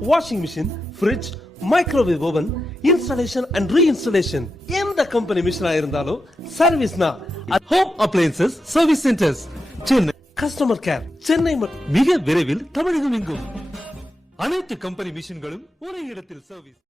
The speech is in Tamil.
washing machine, fridge, microwave oven, installation and reinstallation. எந்த கம்பெனி மிஷினா இருந்தாலும் சர்வீஸ்னா home appliances service centres Chennai. Customer care Chennai மிக விரைவில் தமிழகம் எங்கும் அனைத்து கம்பெனி மிஷின்களும் ஒரே இடத்தில் சர்வீஸ்.